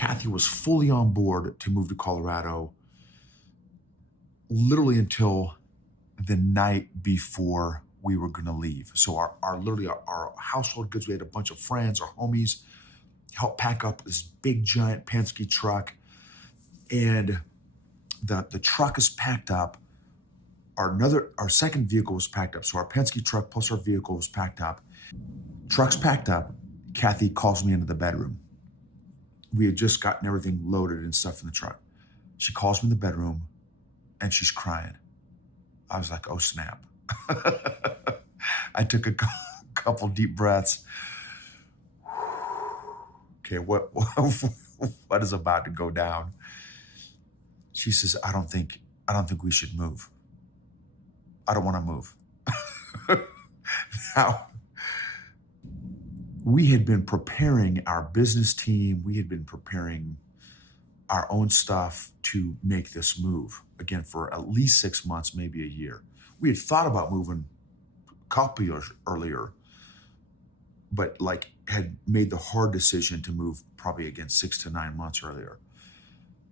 Kathy was fully on board to move to Colorado literally until the night before we were going to leave. So our household goods, we had a bunch of friends, our homies, helped pack up this big giant Penske truck, and the truck is packed up. Our second vehicle was packed up. So our Penske truck plus our vehicle was packed up. Truck's packed up. Kathy calls me into the bedroom. We had just gotten everything loaded and stuff in the truck. She calls me in the bedroom and she's crying. I was like, oh snap. I took a couple deep breaths. Okay, what is about to go down? She says, I don't think we should move. I don't want to move. Now, we had been preparing our business team. We had been preparing our own stuff to make this move, again, for at least 6 months, maybe a year. We had thought about moving a couple years earlier, but had made the hard decision to move probably again 6 to 9 months earlier.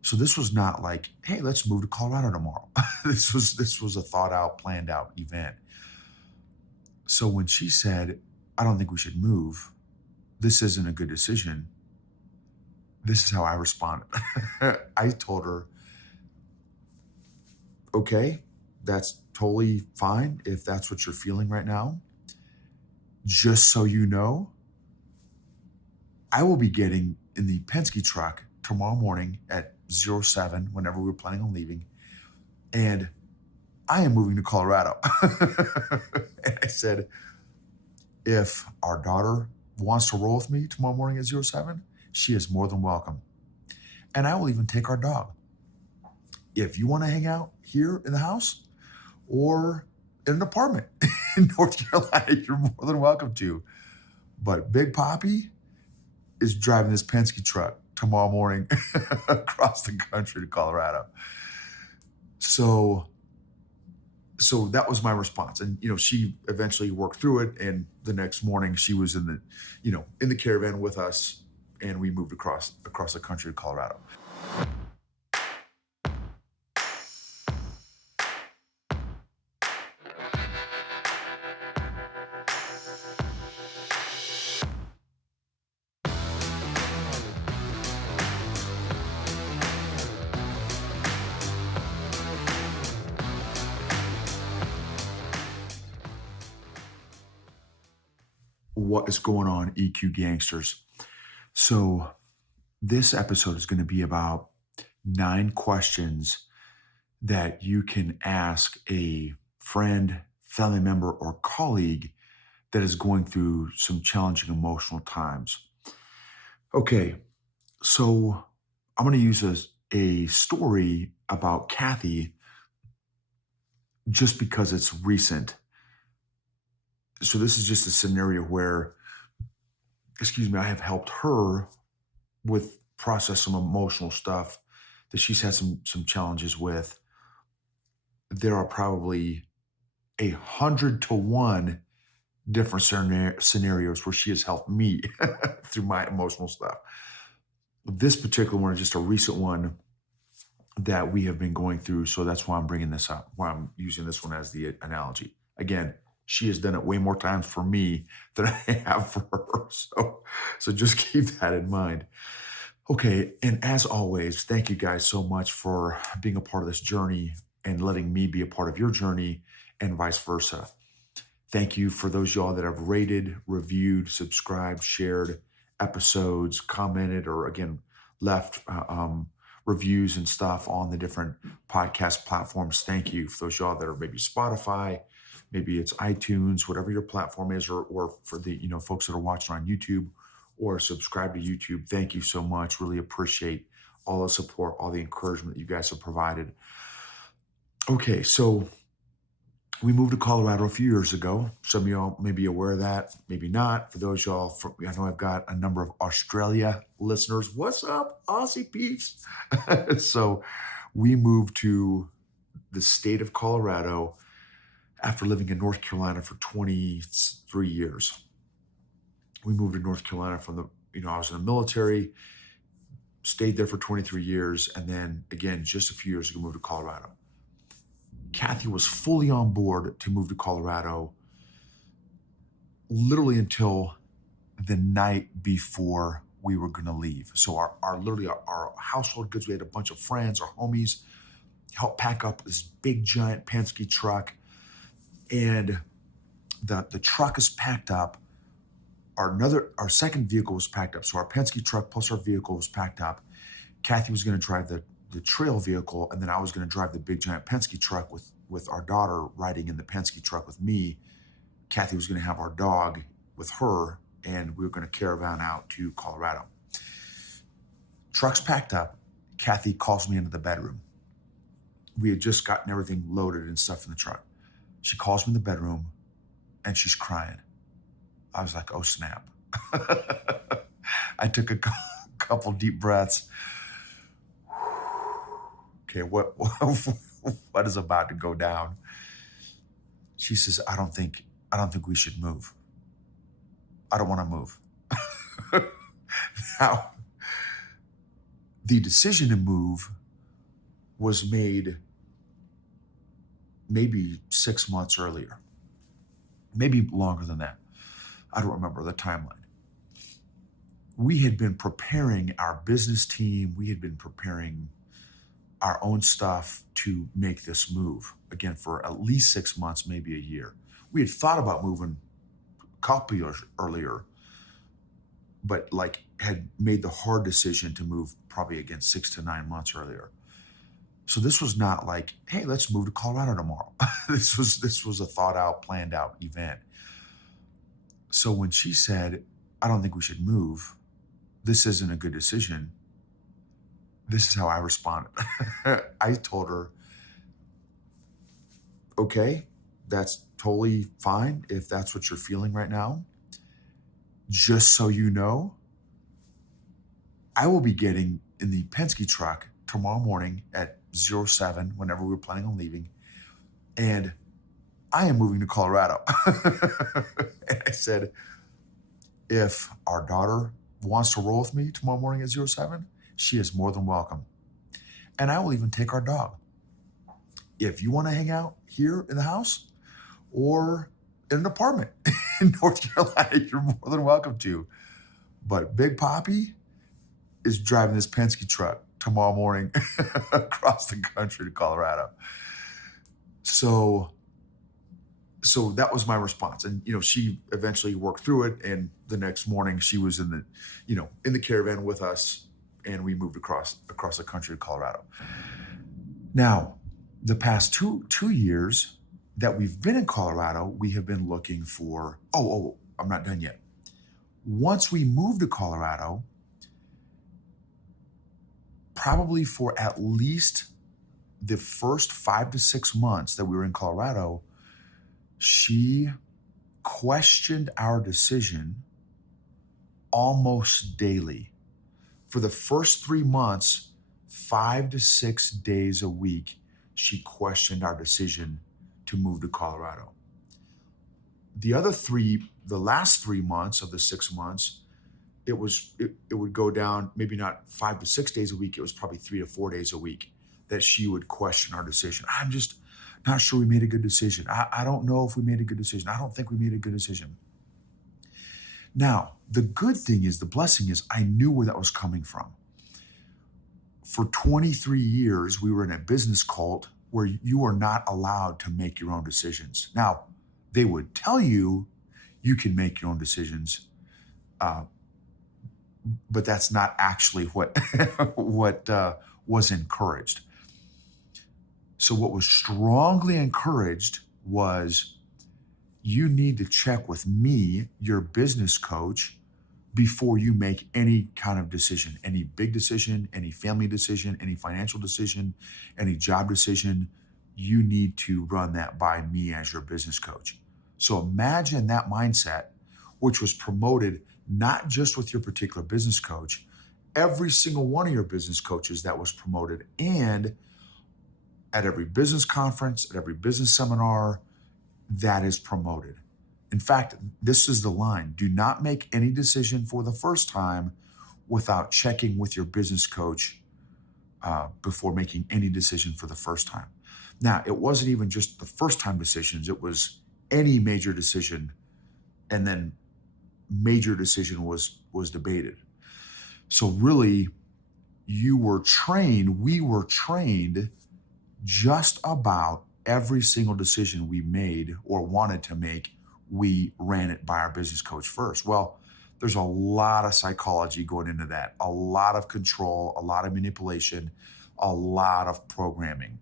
So this was not like, hey, let's move to Colorado tomorrow. This was a thought out, planned out event. So when she said, I don't think we should move, this isn't a good decision, this is how I responded. I told her, okay, that's totally fine if that's what you're feeling right now. Just so you know, I will be getting in the Penske truck tomorrow morning at 07, whenever we were planning on leaving, and I am moving to Colorado. And I said, if our daughter wants to roll with me tomorrow morning at 07, she is more than welcome. And I will even take our dog. If you want to hang out here in the house or in an apartment in North Carolina, you're more than welcome to. But Big Papi is driving this Penske truck tomorrow morning across the country to Colorado. So that was my response. And, she eventually worked through it. And the next morning she was in the caravan with us, and we moved across the country to Colorado. What is going on, EQ gangsters? So this episode is going to be about 9 questions that you can ask a friend, family member, or colleague that is going through some challenging emotional times. Okay, so I'm going to use a story about Kathy just because it's recent. So this is just a scenario where, I have helped her with process some emotional stuff that she's had some challenges with. There are probably 100 to 1 different scenarios where she has helped me through my emotional stuff. This particular one is just a recent one that we have been going through. So that's why I'm bringing this up, why I'm using this one as the analogy. Again, she has done it way more times for me than I have for her. So just keep that in mind. Okay, and as always, thank you guys so much for being a part of this journey and letting me be a part of your journey, and vice versa. Thank you for those y'all that have rated, reviewed, subscribed, shared episodes, commented, or again, left reviews and stuff on the different podcast platforms. Thank you for those y'all that are maybe Spotify, maybe it's iTunes, whatever your platform is, or for the folks that are watching on YouTube or subscribe to YouTube. Thank you so much. Really appreciate all the support, all the encouragement that you guys have provided. Okay, so we moved to Colorado a few years ago. Some of y'all may be aware of that, maybe not. For those y'all, I know I've got a number of Australia listeners. What's up, Aussie peeps? So we moved to the state of Colorado after living in North Carolina for 23 years. We moved to North Carolina from I was in the military, stayed there for 23 years. And then again, just a few years ago, moved to Colorado. Kathy was fully on board to move to Colorado literally until the night before we were going to leave. So our household goods, we had a bunch of friends, our homies, helped pack up this big giant Penske truck. And the truck is packed up. Our second vehicle was packed up. So our Penske truck plus our vehicle was packed up. Kathy was going to drive the trail vehicle, and then I was going to drive the big giant Penske truck with our daughter riding in the Penske truck with me. Kathy was going to have our dog with her, and we were going to caravan out to Colorado. Truck's packed up. Kathy calls me into the bedroom. We had just gotten everything loaded and stuff in the truck. She calls me in the bedroom, and she's crying. I was like, oh, snap. I took a couple deep breaths. Okay, what is about to go down? She says, I don't think we should move. I don't want to move. Now, the decision to move was made maybe 6 months earlier, maybe longer than that. I don't remember the timeline. We had been preparing our business team. We had been preparing our own stuff to make this move, again, for at least 6 months, maybe a year. We had thought about moving a couple years earlier, but had made the hard decision to move probably again 6 to 9 months earlier. So this was not like, hey, let's move to Colorado tomorrow. This was a thought out, planned out event. So when she said, I don't think we should move, this isn't a good decision, this is how I responded. I told her, okay, that's totally fine if that's what you're feeling right now. Just so you know, I will be getting in the Penske truck tomorrow morning at 07, whenever we were planning on leaving, and I am moving to Colorado. And I said, if our daughter wants to roll with me tomorrow morning at 07, she is more than welcome. And I will even take our dog. If you want to hang out here in the house or in an apartment in North Carolina, you're more than welcome to. But Big Papi is driving this Penske truck tomorrow morning across the country to Colorado. So that was my response. And, she eventually worked through it. And the next morning she was in the caravan with us, and we moved across the country to Colorado. Now, the past two years that we've been in Colorado, we have been looking for, I'm not done yet. Once we moved to Colorado, probably for at least the first 5 to 6 months that we were in Colorado, she questioned our decision almost daily. For the first 3 months, 5 to 6 days a week, she questioned our decision to move to Colorado. The last 3 months of the 6 months, it would go down, maybe not 5 to 6 days a week. It was probably 3 to 4 days a week that she would question our decision. I'm just not sure we made a good decision. I don't know if we made a good decision. I don't think we made a good decision. Now, the good thing is, the blessing is, I knew where that was coming from. For 23 years, we were in a business cult where you are not allowed to make your own decisions. Now, they would tell you you can make your own decisions, but that's not actually what was encouraged. So what was strongly encouraged was, you need to check with me, your business coach, before you make any kind of decision, any big decision, any family decision, any financial decision, any job decision. You need to run that by me as your business coach. So imagine that mindset, which was promoted not just with your particular business coach, every single one of your business coaches that was promoted, and at every business conference, at every business seminar, that is promoted. In fact, this is the line: do not make any decision for the first time without checking with your business coach before making any decision for the first time. Now, it wasn't even just the first time decisions, it was any major decision, and then major decision was debated. So really, we were trained just about every single decision we made or wanted to make, we ran it by our business coach first. Well, there's a lot of psychology going into that, a lot of control, a lot of manipulation, a lot of programming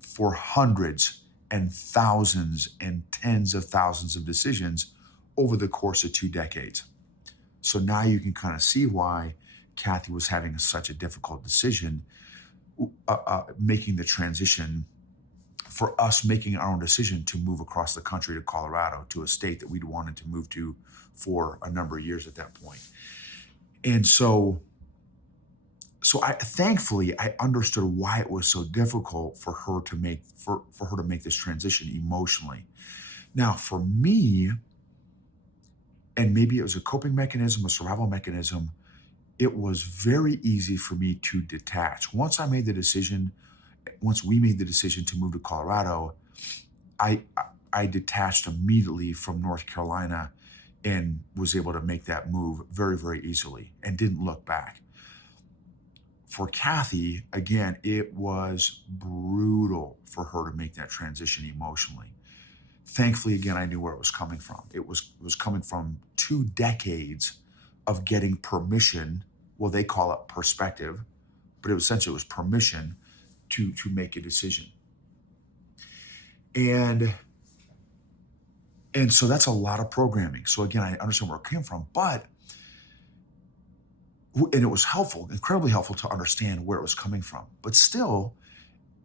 for hundreds and thousands and tens of thousands of decisions over the course of 2 decades. So now you can kind of see why Kathy was having such a difficult decision, making the transition, for us making our own decision to move across the country to Colorado, to a state that we'd wanted to move to for a number of years at that point. And so thankfully I understood why it was so difficult for her to make this transition emotionally. Now for me, and maybe it was a coping mechanism, a survival mechanism, it was very easy for me to detach. Once we made the decision to move to Colorado, I detached immediately from North Carolina and was able to make that move very, very easily and didn't look back. For Kathy, again, it was brutal for her to make that transition emotionally. Thankfully, again, I knew where it was coming from. It was coming from 2 decades of getting permission. Well, they call it perspective, but it was permission to make a decision. And so that's a lot of programming. So again, I understand where it came from, and it was helpful, incredibly helpful to understand where it was coming from. But still,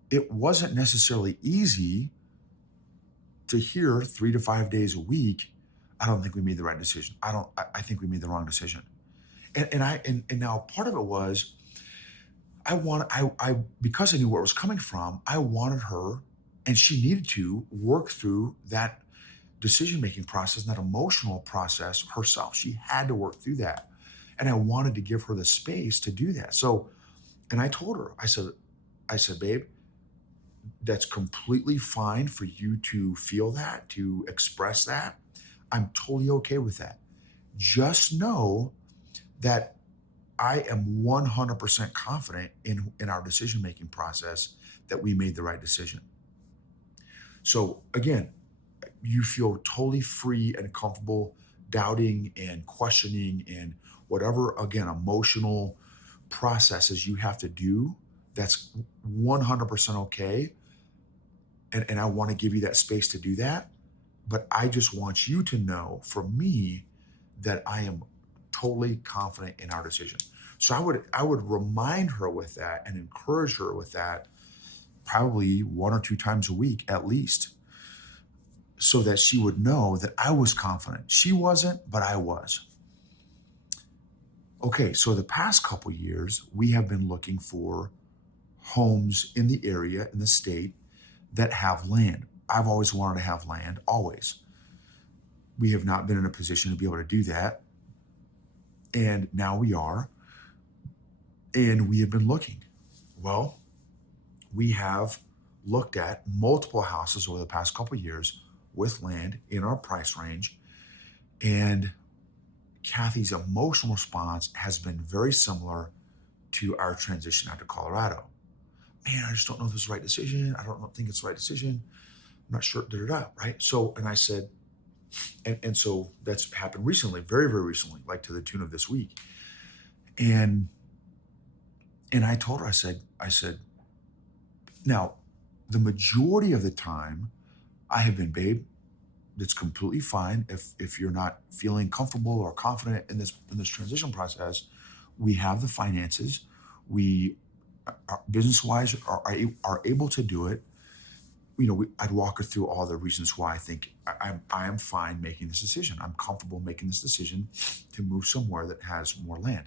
it wasn't necessarily easy to hear 3 to 5 days a week, I don't think we made the right decision. I think we made the wrong decision. And now part of it was I because I knew where it was coming from, I wanted her, and she needed to work through that decision-making process and that emotional process herself. She had to work through that. And I wanted to give her the space to do that. So, and I told her, I said, babe, that's completely fine for you to feel that, to express that. I'm totally okay with that. Just know that I am 100% confident in our decision-making process that we made the right decision. So again, you feel totally free and comfortable doubting and questioning and whatever, again, emotional processes you have to do. That's 100% okay. And I want to give you that space to do that. But I just want you to know from me that I am totally confident in our decision. So I would remind her with that and encourage her with that probably 1 or 2 times a week at least, so that she would know that I was confident. She wasn't, but I was. Okay, so the past couple years, we have been looking for homes in the area, in the state, that have land. I've always wanted to have land, always. We have not been in a position to be able to do that. And now we are. And we have been looking. Well, we have looked at multiple houses over the past couple of years with land in our price range. And Kathy's emotional response has been very similar to our transition out to Colorado. Man, I just don't know if this is the right decision. I don't think it's the right decision. I'm not sure, right? So, and I said, and so that's happened recently, very, very recently, like to the tune of this week. And I told her, I said, now, the majority of the time I have been, babe, that's completely fine. If you're not feeling comfortable or confident in this transition process, we have the finances. We business-wise are able to do it. I'd walk her through all the reasons why I think I am fine making this decision. I'm comfortable making this decision to move somewhere that has more land.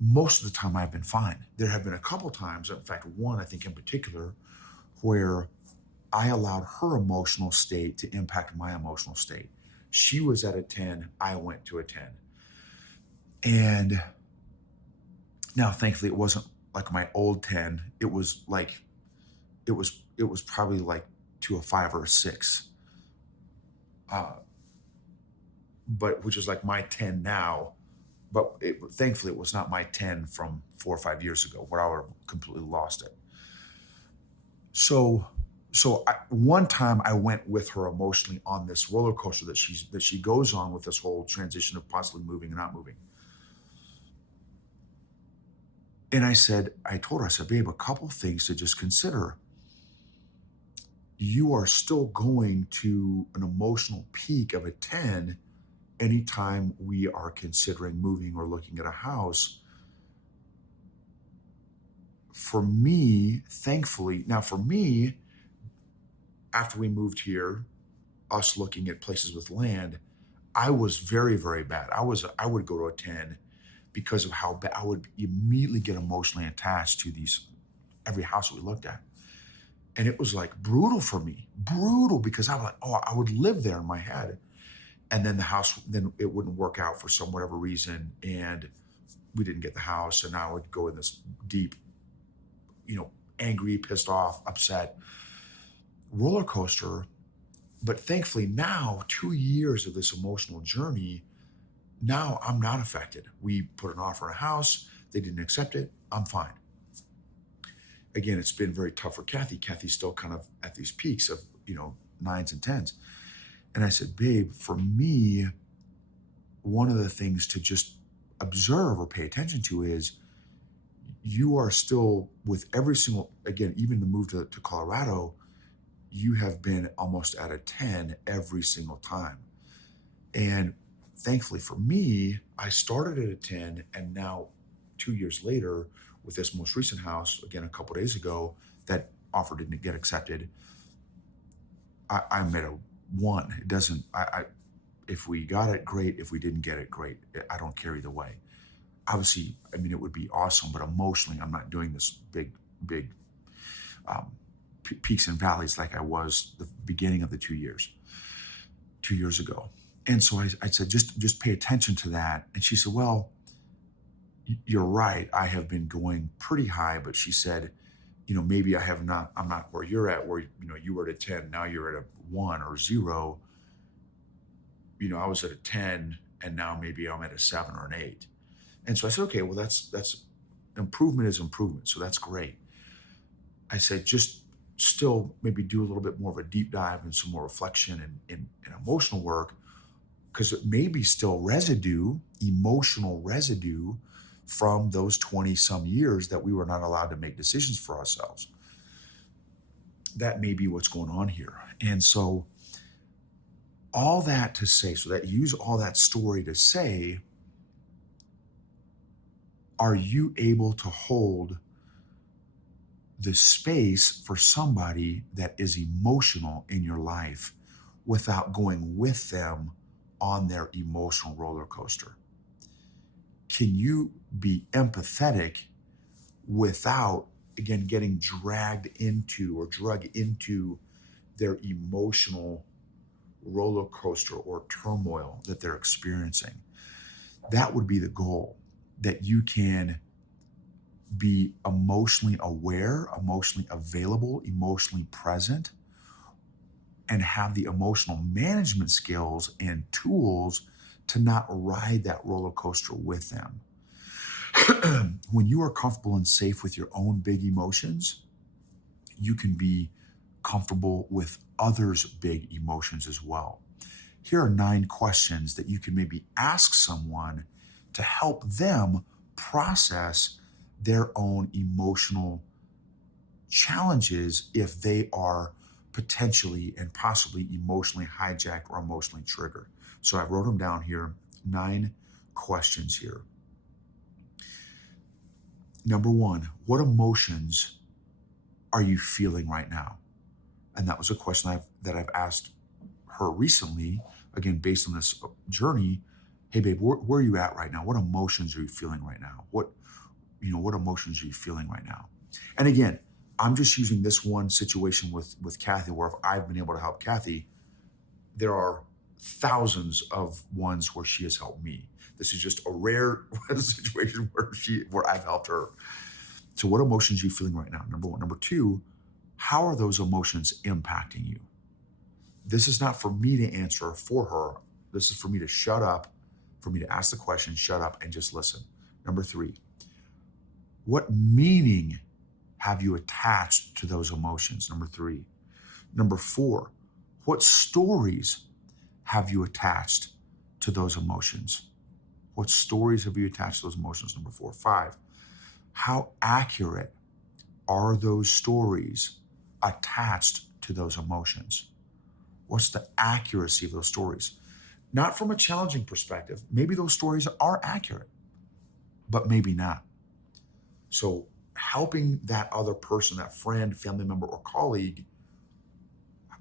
Most of the time I've been fine. There have been a couple times, in fact, one I think in particular, where I allowed her emotional state to impact my emotional state. She was at a 10, I went to a 10. And now, thankfully, it wasn't like my old 10. It was probably like to a 5 or a 6. Uh, but which is like my 10 now. But thankfully, it was not my 10 from 4 or 5 years ago, where I would have completely lost it. So, one time I went with her emotionally on this roller coaster that she goes on with this whole transition of possibly moving and not moving. And I told her, I said, babe, a couple things to just consider. You are still going to an emotional peak of a 10 anytime we are considering moving or looking at a house. For me, thankfully, now for me, after we moved here, us looking at places with land, I was very, very bad. I would go to a 10 because of how bad I would immediately get emotionally attached to every house that we looked at. And it was like brutal for me, brutal, because I was like, oh, I would live there in my head. And then then it wouldn't work out for some whatever reason. And we didn't get the house. And I would go in this deep, angry, pissed off, upset roller coaster. But thankfully now, 2 years of this emotional journey, now I'm not affected. We put an offer on a house. They didn't accept it. I'm fine. Again, it's been very tough for Kathy. Kathy's still kind of at these peaks of, nines and tens. And I said, babe, for me, one of the things to just observe or pay attention to is you are still with every single, again, even the move to Colorado, you have been almost at a 10 every single time. And thankfully for me, I started at a 10, and now 2 years later, with this most recent house, again, a couple days ago, that offer didn't get accepted. I'm at a 1. It doesn't, if we got it, great. If we didn't get it, great. I don't care either way. Obviously, I mean, it would be awesome, but emotionally, I'm not doing this big um, peaks and valleys like I was the beginning of the 2 years ago. And so I said, just pay attention to that. And she said, well, you're right. I have been going pretty high, but she said, maybe I'm not where you're at, where, you were at a 10, now you're at a 1 or 0. I was at a 10 and now maybe I'm at a 7 or an 8. And so I said, okay, well, that's improvement is improvement. So that's great. I said, just still maybe do a little bit more of a deep dive and some more reflection and emotional work, because it may be still emotional residue from those 20 some years that we were not allowed to make decisions for ourselves. That may be what's going on here. And so all that to say, so that use all that story to say, are you able to hold the space for somebody that is emotional in your life without going with them on their emotional roller coaster? Can you be empathetic without, again, getting dragged into or drug into their emotional roller coaster or turmoil that they're experiencing? That would be the goal, that you can be emotionally aware, emotionally available, emotionally present, and have the emotional management skills and tools to not ride that roller coaster with them. When you are comfortable and safe with your own big emotions, you can be comfortable with others' big emotions as well. Here are 9 questions that you can maybe ask someone to help them process their own emotional challenges if they are potentially and possibly emotionally hijacked or emotionally triggered. So I wrote them down here, 9 questions here. Number 1, what emotions are you feeling right now? And that was a question that I've asked her recently, again, based on this journey. Hey, babe, where are you at right now? What emotions are you feeling right now? What emotions are you feeling right now? And again, I'm just using this one situation with Kathy, where if I've been able to help Kathy, there are thousands of ones where she has helped me. This is just a rare situation where I've helped her. So what emotions are you feeling right now? Number one. Number two, how are those emotions impacting you? This is not for me to answer for her. This is for me to shut up, for me to ask the question, shut up, and just listen. Number three, what meaning have you attached to those emotions? Number three. Number four, what stories have you attached to those emotions? What stories have you attached to those emotions? Number four. Five, how accurate are those stories attached to those emotions? What's the accuracy of those stories? Not from a challenging perspective. Maybe those stories are accurate, but maybe not. So helping that other person, that friend, family member, or colleague,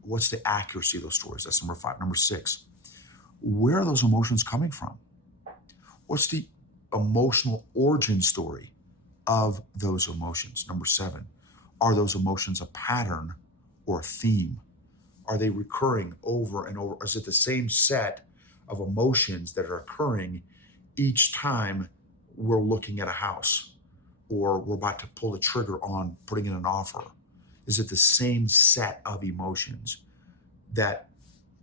what's the accuracy of those stories? That's number five. Number six, where are those emotions coming from? What's the emotional origin story of those emotions? Number seven, are those emotions a pattern or a theme? Are they recurring over and over? Is it the same set of emotions that are occurring each time we're looking at a house or we're about to pull the trigger on putting in an offer? Is it the same set of emotions that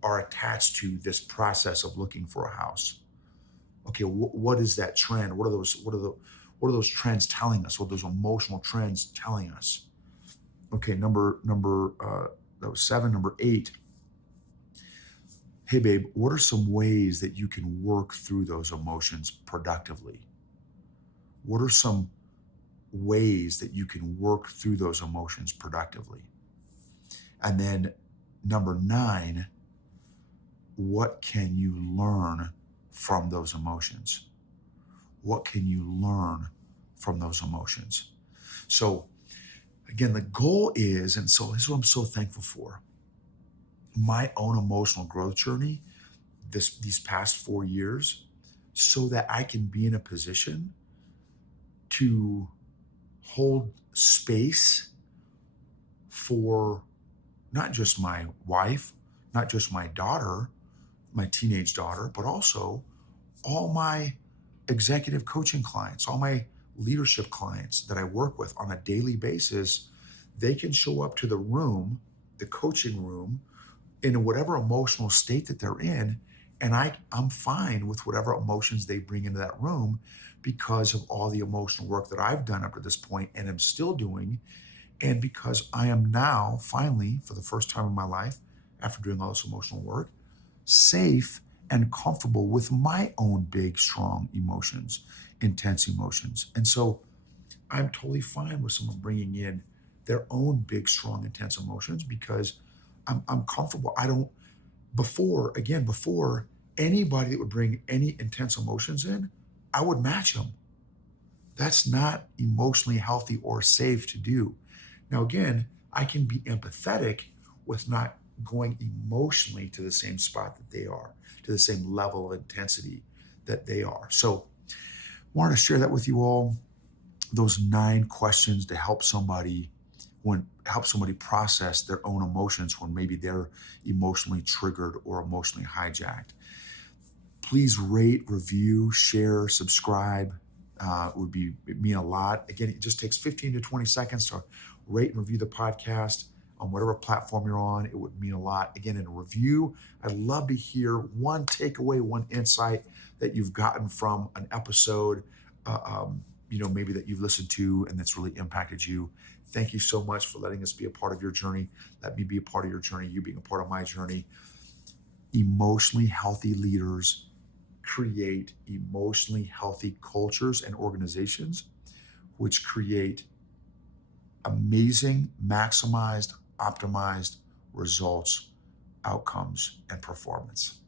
are attached to this process of looking for a house? Okay, what is that trend? What are those trends telling us? What are those emotional trends telling us? Okay, that was seven. Number eight. Hey, babe, what are some ways that you can work through those emotions productively? What are some ways that you can work through those emotions productively? And then number nine, what can you learn from those emotions? What can you learn from those emotions? So again, the goal is, and so this is what I'm so thankful for, my own emotional growth journey these past 4 years, so that I can be in a position to hold space for not just my wife, not just my daughter, my teenage daughter, but also all my executive coaching clients, all my leadership clients that I work with on a daily basis. They can show up to the room, the coaching room, in whatever emotional state that they're in, and I'm fine with whatever emotions they bring into that room because of all the emotional work that I've done up to this point and am still doing, and because I am now finally, for the first time in my life, after doing all this emotional work, safe and comfortable with my own big, strong emotions, intense emotions. And so I'm totally fine with someone bringing in their own big, strong, intense emotions because I'm comfortable. I don't, before anybody that would bring any intense emotions in, I would match them. That's not emotionally healthy or safe to do. Now, again, I can be empathetic with not going emotionally to the same spot that they are, to the same level of intensity that they are. So, wanted to share that with you all. Those 9 questions to help somebody process their own emotions when maybe they're emotionally triggered or emotionally hijacked. Please rate, review, share, subscribe. It'd mean a lot. Again, it just takes 15 to 20 seconds to rate and review the podcast on whatever platform you're on. It would mean a lot. Again, in a review, I'd love to hear one takeaway, one insight that you've gotten from an episode, maybe that you've listened to and that's really impacted you. Thank you so much for letting us be a part of your journey. Let me be a part of your journey, you being a part of my journey. Emotionally healthy leaders create emotionally healthy cultures and organizations, which create amazing, maximized, optimized results, outcomes, and performance.